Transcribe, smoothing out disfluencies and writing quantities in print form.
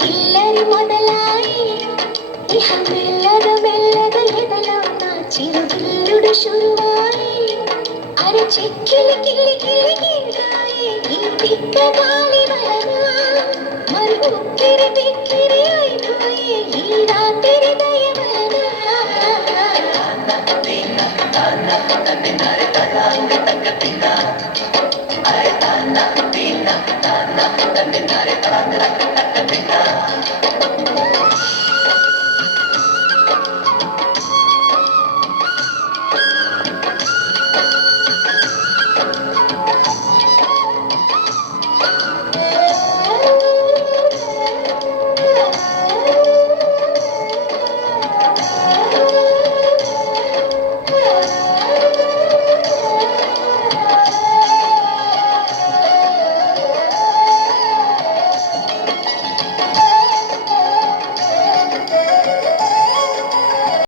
గిల్లరి మొదలాయి ఇహ మెల్లగా మెల్లగా ఎదలో నా చిరుగిల్లుడు శురువాయి అరే చెక్కిలి కిలి కిలి గిల్లాయి ఈ తిక్క గాలి వలన మరి ఉక్కిరి బిక్కిరి అయిపోయే ఈ రాత్రి దయ వలన